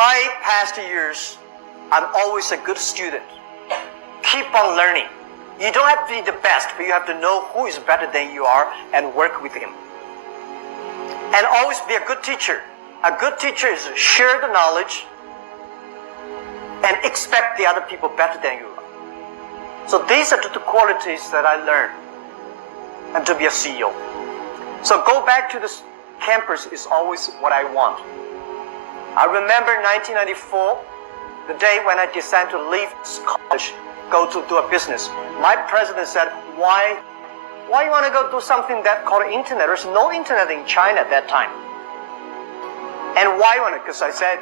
my past years, I'm always a good student. Keep on learning. You don't have to be the best, but you have to know who is better than you are and work with him. And always be a good teacher. A good teacher is share the knowledge and expect the other people better than you are. So these are the two qualities that I learned and to be a CEO. So go back to this campus is always what I want. I remember 1994, the day when I decided to leave college, go to do a business. My president said, why you want to go do something that called internet? There's no internet in China at that time. And why you want to? Because I said,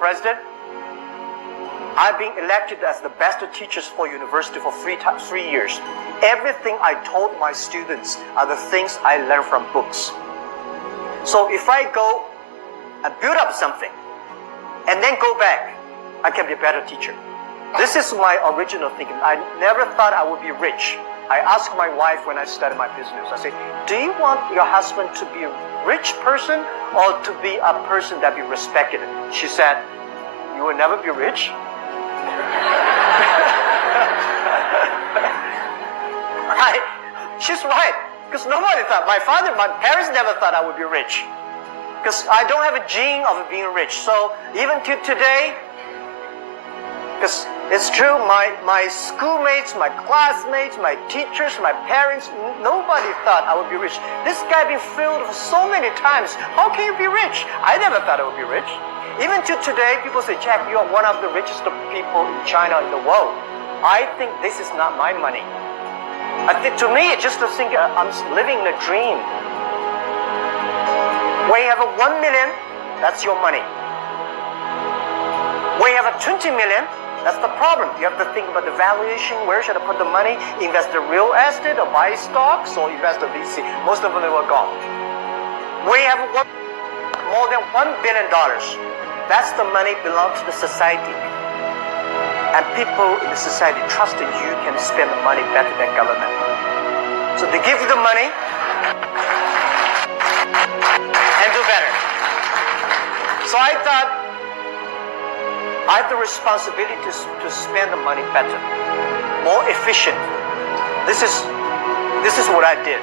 President, I've been elected as the best teachers for university for 3 years. Everything I told my students are the things I learned from books. So if I go and build up something and then go back, I can be a better teacher. This is my original thinking. I never thought I would be rich. I asked my wife when I started my business, I said, do you want your husband to be a rich person or to be a person that be respected? She said, you will never be rich. Right? She's right. Because nobody thought, my parents never thought I would be rich. Because I don't have a gene of being rich. So even to today, because it's true, my schoolmates, my classmates, my teachers, my parents, nobody thought I would be rich. This guy been failed so many times. How can you be rich? I never thought I would be rich. Even to today, people say, Jack, you are one of the richest people in China, in the world. I think this is not my money. I think to me, it's just to think I'm living a dream. When you have a 1 million, that's your money. When you have a 20 million, that's the problem. You have to think about the valuation. Where should I put the money? Invest in real estate or buy stocks or invest in VC. Most of them were gone. We have more than $1 billion. That's the money belongs to the society. And people in the society trust that you can spend the money better than government. So they give you the money and do better. So I thought, I have the responsibility to spend the money better, more efficient. This is what I did.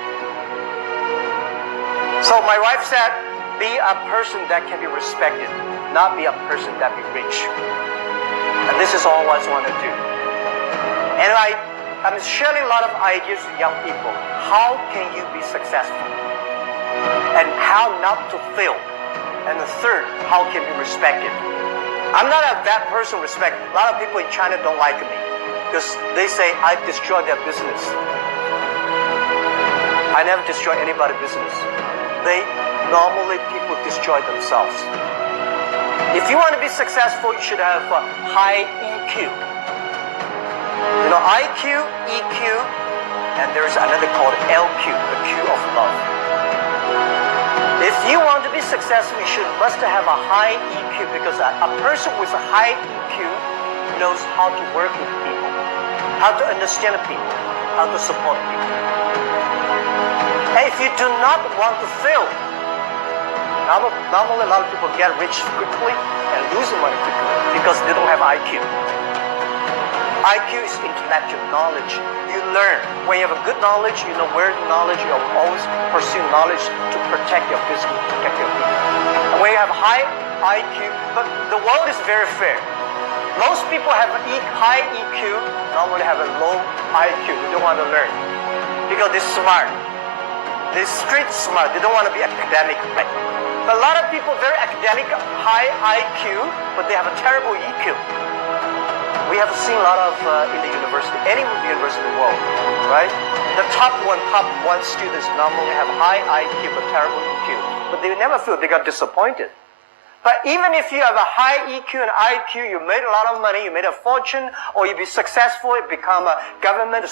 So my wife said, be a person that can be respected, not be a person that be rich. And this is all I want to do. And I'm sharing a lot of ideas with young people. How can you be successful? And how not to fail. And the third, how can you be respected? I'm not a bad person, respect. A lot of people in China don't like me because they say I destroy their business. I never destroy anybody's business. Normally people destroy themselves. If you want to be successful, you should have a high EQ. You know, IQ, EQ, and there's another called LQ, the Q of love. If you want to be successful, you must have a high EQ because a person with a high EQ knows how to work with people, how to understand people, how to support people. And if you do not want to fail, normally a lot of people get rich quickly and lose money quickly because they don't have IQ. IQ is intellectual knowledge. You learn. When you have a good knowledge, you know where the knowledge, you always pursue knowledge to protect your business, protect your people. And when you have high IQ, but the world is very fair. Most people have high EQ, normally have a low IQ. They don't want to learn because they're smart. They're street smart. They don't want to be academic, right? But a lot of people very academic, high IQ, but they have a terrible EQ. We have seen a lot of in the university, any university in the world, right? The top one students normally have high IQ but terrible EQ, but they never feel they got disappointed. But even if you have a high EQ and IQ, you made a lot of money, you made a fortune, or you be successful, you become a government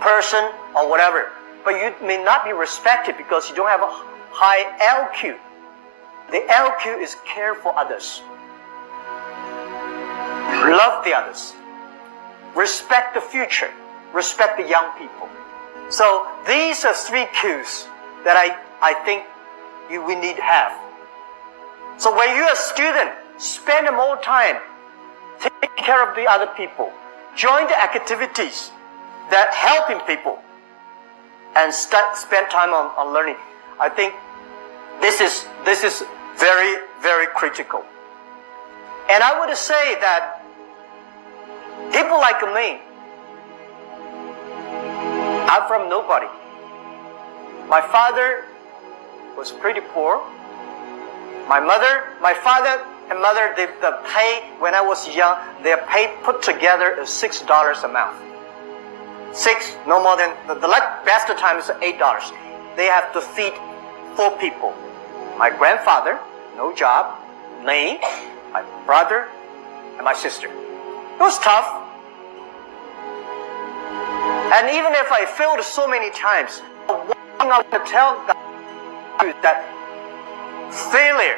person or whatever, but you may not be respected because you don't have a high LQ. The LQ is care for others. Love the others. Respect the future. Respect the young people. So these are 3 Qs that I think we need to have. So when you're a student, spend more time taking care of the other people. Join the activities that helping people and spend time on learning. I think this is very, very critical. And I would say that people like me, I'm from nobody. My father was pretty poor. My father and mother, the pay when I was young, their pay put together is $6 a month. No more than, the best time is $8. They have to feed 4 people. My grandfather, no job, me, my brother, and my sister. It was tough. And even if I failed so many times, one thing I want to tell you is that failure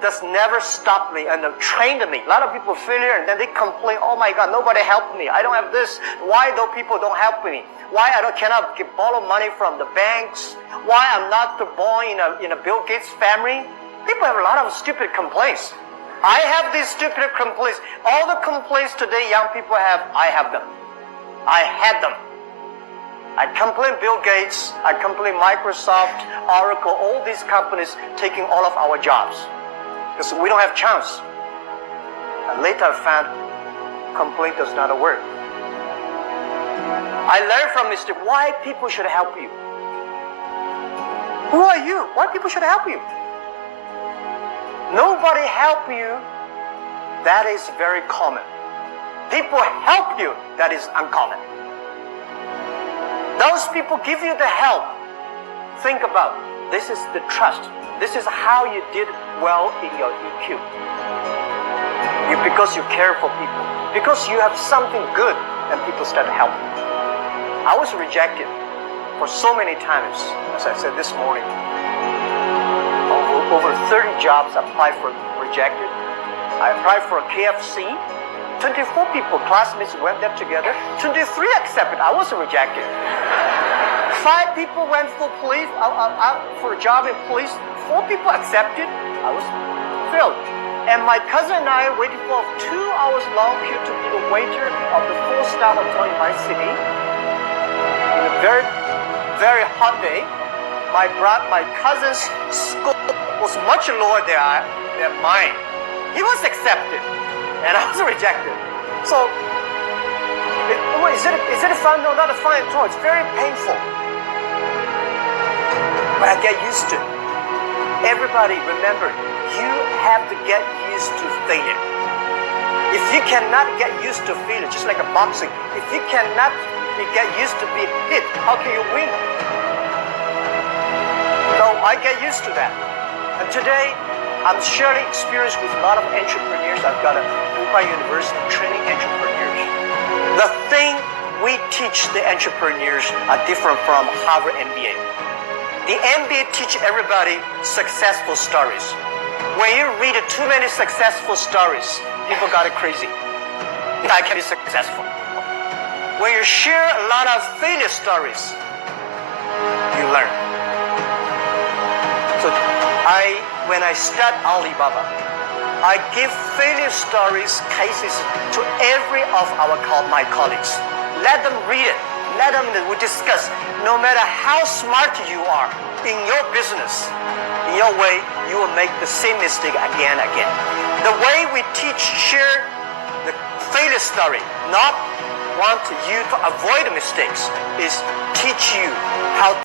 does never stop me and train me. A lot of people failure and then they complain, oh my God, nobody helped me. I don't have this. Why do people don't help me? Why cannot borrow money from the banks? Why I'm not born in a Bill Gates family? People have a lot of stupid complaints. I have these stupid complaints. All the complaints today young people have, I have them. I had them. I complain Bill Gates, I complain Microsoft, Oracle, all these companies taking all of our jobs. Because we don't have chance. And later I found complaint does not work. I learned from mistake why people should help you. Who are you? Why people should help you? Nobody help you. That is very common. People help you. That is uncommon. Those people give you the help. Think about, this is the trust. This is how you did well in your EQ. Because you care for people. Because you have something good and people start to help you. I was rejected for so many times, as I said this morning. Over 30 jobs I applied for, rejected. I applied for a KFC. 24 people, classmates went there together. 23 accepted. I was rejected. 5 people went for police, for a job in police. 4 people accepted. I was failed. And my cousin and I waited for a 2 hours long queue to be the waiter of the 4-star hotel in my city. In a very, very hot day. My cousin's score was much lower than mine. He was accepted, and I was rejected. So, is it fun? No, not fun at all. It's very painful. But I get used to it. Everybody, remember, you have to get used to failure. If you cannot get used to failure, just like a boxing, if you cannot get used to being hit, how can you win? So I get used to that. And today, I'm sharing experience with a lot of entrepreneurs. I've got a Dubai University training entrepreneurs. The thing we teach the entrepreneurs are different from Harvard MBA. The MBA teach everybody successful stories. When you read too many successful stories, people got it crazy. I can be successful. When you share a lot of failure stories, you learn. So when I start Alibaba, I give failure stories, cases to every of my colleagues. Let them read it. Let them we discuss. No matter how smart you are in your business, in your way, you will make the same mistake again and again. The way we share the failure story, not want you to avoid mistakes, is teach you how